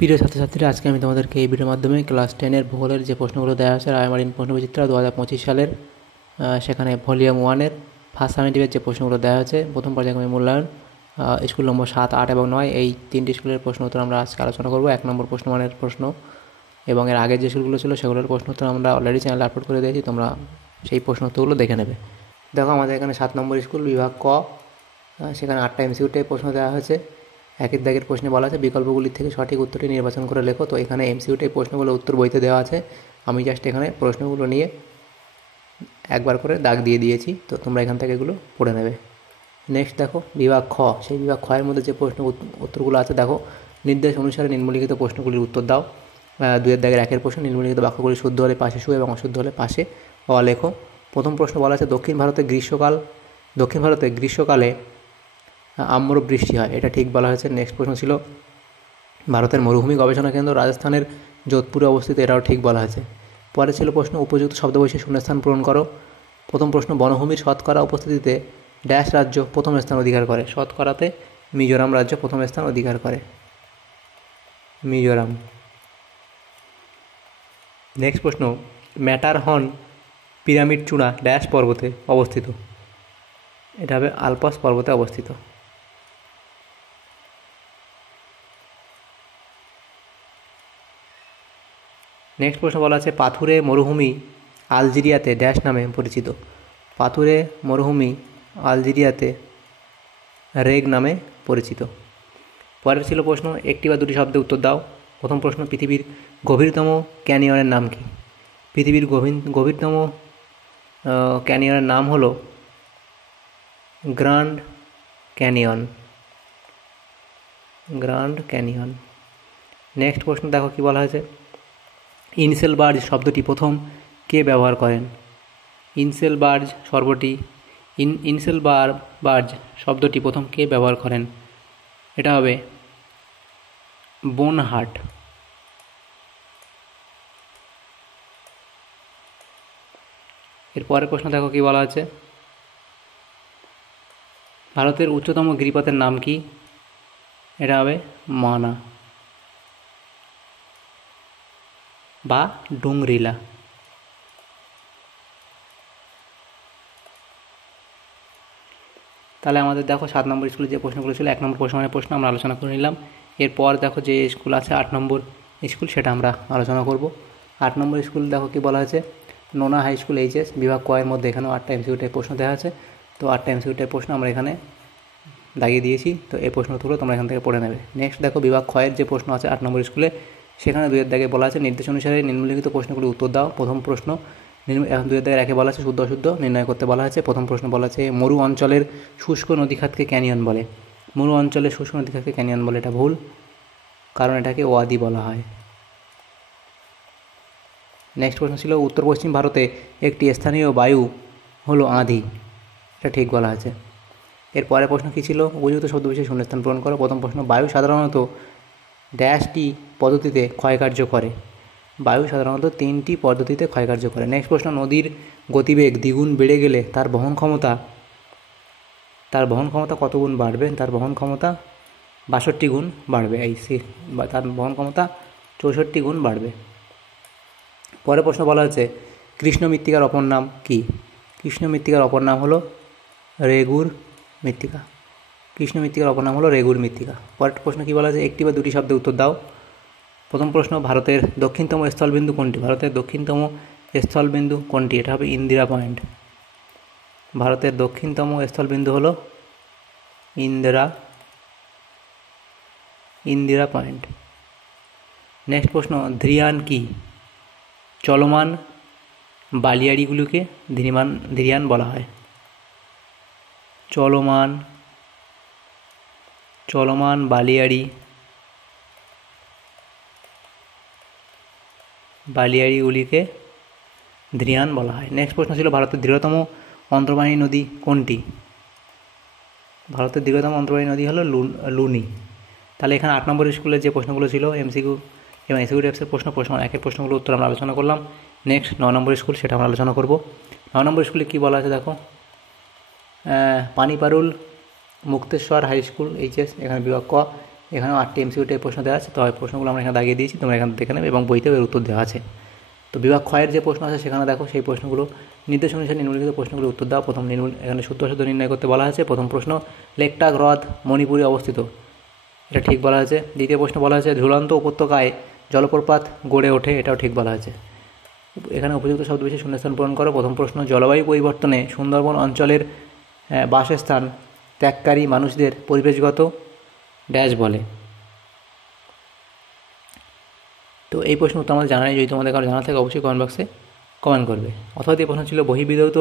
প্রিয় ছাত্রছাত্রীরা, আজকে আমি তোমাদেরকে এই ভিডিওর মাধ্যমে ক্লাস 10-এর ভূগোলের যে প্রশ্নগুলো দেওয়া আছে রায়মার্টিন প্রশ্নবিচিত্রা 2025 সালের সেখানে ভলিউম 1-এর ফার্স্ট সামেটিভের যে প্রশ্নগুলো দেওয়া হয়েছে প্রথম পর্যায়ক্রমিক মূল্যায়ন স্কুল নম্বর 7, 8 এবং 9 এই তিনটি স্কুলের প্রশ্ন উত্তর আমরা আজকে আলোচনা করব। 1 নম্বর প্রশ্নমানের প্রশ্ন এবং এর আগের যে স্কুলগুলো ছিল সেগুলোর প্রশ্ন উত্তর আমরা অলরেডি চ্যানেলে আপলোড করে দিয়েছি, তোমরা সেই প্রশ্ন উত্তরগুলো দেখে নেবে। দেখো, আমাদের এখানে 7 নম্বর স্কুল বিভাগ ক, সেখানে 8টা এমসিকিউ প্রশ্ন দেওয়া হয়েছে। একের দাগের প্রশ্নে বলা আছে বিকল্পগুলির থেকে সঠিক উত্তরটি নির্বাচন করে লেখো। তো এখানে এমসিকিউ প্রশ্নগুলো উত্তর বইতে দেওয়া আছে, আমি জাস্ট এখানে প্রশ্নগুলো নিয়ে একবার করে দাগ দিয়ে দিয়েছি, তো তোমরা এখান থেকে এগুলো পড়ে নেবে। নেক্সট দেখো বিভাগ খ, সেই বিভাগ খ এর মধ্যে যে প্রশ্ন উত্তরগুলো আছে দেখো, নির্দেশ অনুসারে নিম্নলিখিত প্রশ্নগুলির উত্তর দাও। 2-এর দাগের 1-এর প্রশ্ন, নিম্নলিখিত বাক্যগুলি শুদ্ধ হলে পাশে শু এবং অশুদ্ধ হলে পাশে অ লেখো। প্রথম প্রশ্ন বলা আছে দক্ষিণ ভারতে গ্রীষ্মকালে আম্র বৃষ্টি হয়, এটা ঠিক বলা হয়েছে। নেক্সট প্রশ্ন ছিল ভারতের মরুভূমি গবেষণা কেন্দ্র রাজস্থানের যোধপুরে অবস্থিত, এটাও ঠিক বলা হয়েছে। পরে ছিল প্রশ্ন উপযুক্ত শব্দবৈশিষ্ট্যে শূন্যস্থান পূরণ করো। প্রথম প্রশ্ন বনভূমির শতকরা উপস্থিতিতে ড্যাশ রাজ্য প্রথম স্থান অধিকার করে, শতকরাতে মিজোরাম রাজ্য প্রথম স্থান অধিকার করে, মিজোরাম। নেক্সট প্রশ্ন ম্যাটারহর্ন পিরামিড চূড়া ড্যাশ পর্বতে অবস্থিত, এটা হবে আলপস পর্বতে অবস্থিত। নেক্সট প্রশ্ন বলা আছে পাথুরে মরুভূমি আলজেরিয়াতে ড্যাশ নামে পরিচিত, পাথুরে মরুভূমি আলজেরিয়াতে রেগ নামে পরিচিত। পরের ছিল প্রশ্ন একটি বা দুটি শব্দে উত্তর দাও। প্রথম প্রশ্ন পৃথিবীর গভীরতম ক্যানিয়নের নাম কি? পৃথিবীর গভীরতম ক্যানিয়নের নাম হলো গ্র্যান্ড ক্যানিয়ন। নেক্সট প্রশ্ন দেখো কি বলা হয়েছে ইনসেলবার্জ শব্দটি প্রথম কে ব্যবহার করেন? ইনসেলবার্জ শব্দটি প্রথম কে ব্যবহার করেন? এটা হবে বোনহার্ট। এরপরের প্রশ্ন দেখো কি বলা আছে ভারতের উচ্চতম গিরিপথের নাম কি? এটা হবে মানা বা ডুংরিলা। তাহলে আমাদের দেখো 7 নম্বর স্কুলে যে প্রশ্নগুলো ছিল 1 নম্বর প্রশ্ন আমরা আলোচনা করে নিলাম। এরপর দেখো যে স্কুল আছে 8 নম্বর স্কুল, সেটা আমরা আলোচনা করব। 8 নম্বর স্কুল দেখো কি বলা হয়েছে নোনা হাই স্কুল এইচএস বিভাগ ক এর মধ্যে এখানেও 8টা এমসিকিউ প্রশ্ন দেওয়া আছে। তো 8টা এমসিকিউ প্রশ্ন আমরা এখানে দাগিয়ে দিয়েছি, তো এই প্রশ্নগুলো তোমরা এখান থেকে পড়ে নেবে। নেক্সট দেখো বিভাগ খ এর যে প্রশ্ন আছে 8 নম্বর স্কুলে, সেখানে 2-এর দাগে বলা আছে নির্দেশ অনুসারে নিম্নলিখিত প্রশ্নগুলি উত্তর দাও। প্রথম প্রশ্ন 2-এর দাগের 1-এ বলা আছে শুদ্ধ অশুদ্ধ নির্ণয় করতে বলা আছে। প্রথম প্রশ্ন বলা আছে মরু অঞ্চলের শুষ্ক নদীখাতকে ক্যানিয়ন বলে, মরু অঞ্চলের শুষ্ক নদীখাতকে ক্যানিয়ন বলে, এটা ভুল, কারণ এটাকে ওয়াদি বলা হয়। নেক্সট প্রশ্ন ছিল উত্তর পশ্চিম ভারতে একটি স্থানীয় বায়ু হলো আঁধি, এটা ঠিক বলা আছে। এরপরের প্রশ্ন কী ছিল উপযুক্ত শব্দবিশেষে শূন্যস্থান পূরণ করো। প্রথম প্রশ্ন বায়ু সাধারণত ড্যাশটি পদ্ধতিতে ক্ষয়কার্য করে, বায়ু সাধারণত 3টি পদ্ধতিতে ক্ষয়কার্য করে। নেক্সট প্রশ্ন নদীর গতিবেগ দ্বিগুণ বেড়ে গেলে তার বহন ক্ষমতা কত গুণ বাড়বে? তার বহন ক্ষমতা 62 গুণ বাড়বে, তার বহন ক্ষমতা 64 গুণ বাড়বে। পরের প্রশ্ন বলা হচ্ছে কৃষ্ণ মৃত্তিকার অপর নাম কি? কৃষ্ণ মৃত্তিকার অপর নাম হলো রেগুর মৃত্তিকা, কৃষ্ণ মৃত্তিকার অপর নাম হলো রেগুর মৃত্তিকা। পরের প্রশ্ন কী বলা হচ্ছে একটি বা দুটি শব্দে উত্তর দাও। প্রথম প্রশ্ন ভারতের দক্ষিণতম স্থলবিন্দু কোনটি? ভারতের দক্ষিণতম স্থলবিন্দু কোনটি? এটা হবে ইন্দিরা পয়েন্ট, ভারতের দক্ষিণতম স্থলবিন্দু হলো ইন্দিরা পয়েন্ট। নেক্সট প্রশ্ন ধীরিয়ান কি? চলমান বালিয়াড়িগুলোকে ধীরিয়ান বলা হয়, চলমান বালিয়াড়িগুলিকে ধীরিয়ান বলা হয়। নেক্সট প্রশ্ন ছিল ভারতের দীর্ঘতম অন্তর্বাহিনী নদী কোনটি? ভারতের দীর্ঘতম অন্তর্বাহিনী নদী হলো লুনি। তাহলে এখানে 8 নম্বর স্কুলের যে প্রশ্নগুলো ছিল এমসিকিউ এবং এসিকিউ টাইপসের প্রশ্ন 1-এর প্রশ্নগুলো উত্তর আমরা আলোচনা করলাম। নেক্সট 9 নম্বর স্কুল, সেটা আমরা আলোচনা করব। 9 নম্বর স্কুলে কী বলা আছে দেখো Paniparul Mukteshwar high school HS, এখানে বিভাগ ক এখানেও 8টি এমসিকিউ টাইপ প্রশ্ন দেওয়া আছে, তো প্রশ্নগুলো আমরা এখানে দাগিয়ে দিয়েছি, তোমরা এখানে দেখে নেবে এবং বইতেও এর উত্তর দেওয়া আছে। তো বিভাগ ক্ষয়ের যে প্রশ্ন আছে সেখানে দেখো সেই প্রশ্নগুলো নির্দেশ অনুসারে নিম্নলিখিত প্রশ্নগুলো উত্তর দাও। প্রথম এখানে সূত্র নির্ণয় করতে বলা আছে। প্রথম প্রশ্ন, লেকটাক হ্রদ মণিপুরে অবস্থিত, এটা ঠিক বলা আছে। দ্বিতীয় প্রশ্ন বলা আছে ঝুলন্ত উপত্যকায় জলপ্রপাত গড়ে ওঠে, এটাও ঠিক বলা আছে। এখানে উপযুক্ত শব্দবিশেষ শূন্যস্থান পূরণ করো। প্রথম প্রশ্ন, জলবায়ু পরিবর্তনে সুন্দরবন অঞ্চলের বাসস্থান ত্যাগকারী মানুষদের পরিবেশগত ড্যাশ বলে। তো এই প্রশ্ন উত্তর আমাদের জানা নেই, যদি তোমাদের কারো জানা থাকে অবশ্যই কমেন্ট বক্সে কমেন্ট করবে। অথবা এই প্রশ্ন ছিল বহির্বিধৌত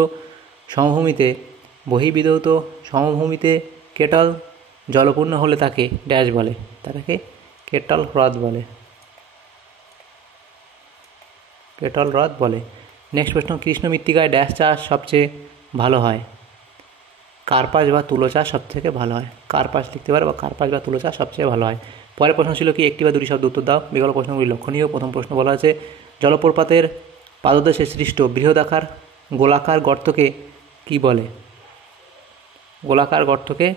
সমভূমিতে কেটল জলপূর্ণ হলে তাকে ড্যাশ বলে, তাকে কেটল হ্রদ বলে। নেক্সট প্রশ্ন, কৃষ্ণ মৃত্তিকায় ড্যাশ চাষ সবচেয়ে ভালো হয়, কার্পাস বা তুলো চাষ সবথেকে ভালো হয়। কার্পাস লিখতে পারো, বা কার্পাস বা তুলো চাষ সবচেয়ে ভালো হয়। পরের প্রশ্ন ছিল কি একটি বা দুটি শব্দ উত্তর দাও। বিকল্প প্রশ্নগুলি লক্ষণীয়। প্রথম প্রশ্ন বলা আছে জলপ্রপাতের পাদদেশে সৃষ্ট বৃহদাকার গোলাকার গর্তকে কি বলে? গোলাকার গর্তকে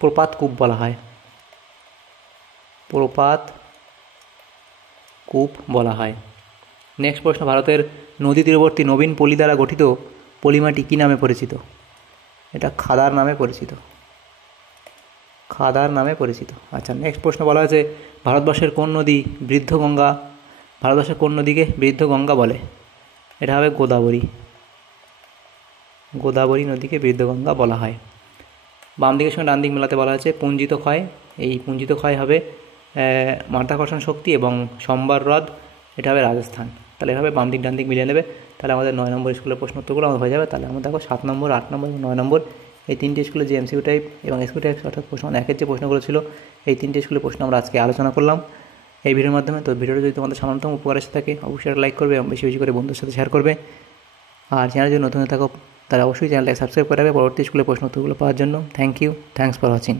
প্রপাত কূপ বলা হয়। নেক্সট প্রশ্ন, ভারতের নদী তীরবর্তী নবীন পলি দ্বারা গঠিত পলিমাটি কী নামে পরিচিত? এটা খাদার নামে পরিচিত। আচ্ছা, নেক্সট প্রশ্ন বলা আছে ভারতবর্ষের কোন নদীকে বৃদ্ধ গঙ্গা বলে? এটা হবে গোদাবরী নদীকে বৃদ্ধ গঙ্গা বলা হয়। বাম দিকের সঙ্গে ডান দিক মেলাতে বলা আছে পুঞ্জিত ক্ষয়, এই পুঞ্জিত ক্ষয় হবে মাধ্যাকর্ষণ শক্তি, এবং সম্বার হ্রদ এটা হবে রাজস্থান। তাহলে এভাবে বাম দিক ডান দিক মিলিয়ে নেবে, তাহলে আমাদের 9 নম্বর স্কুলের প্রশ্ন উত্তরগুলো আমাদের হয়ে যাবে। তাহলে আমরা দেখো 7 নম্বর, 8 নম্বর এবং 9 নম্বর এই 3টে স্কুলে যে এমসিকিউ টাইপ এবং এসকিউ টাইপ অর্থাৎ প্রশ্ন 1-এর যে প্রশ্নগুলো ছিল এই 3টে স্কুলের প্রশ্ন আমরা আজকে আলোচনা করলাম এই ভিডিওর মাধ্যমে। তো ভিডিওটা যদি তোমাদের সামান্যতম উপকার এসে থাকে অবশ্যই লাইক করবে এবং বেশি বেশি করে বন্ধুদের সাথে শেয়ার করবে। আর চ্যানেল যদি নতুন থাকো তারা অবশ্যই চ্যানেলটাকে সাবস্ক্রাইব করে রাখবে পরবর্তী স্কুলের প্রশ্ন উত্তরগুলো পাওয়ার জন্য। Thanks for watching.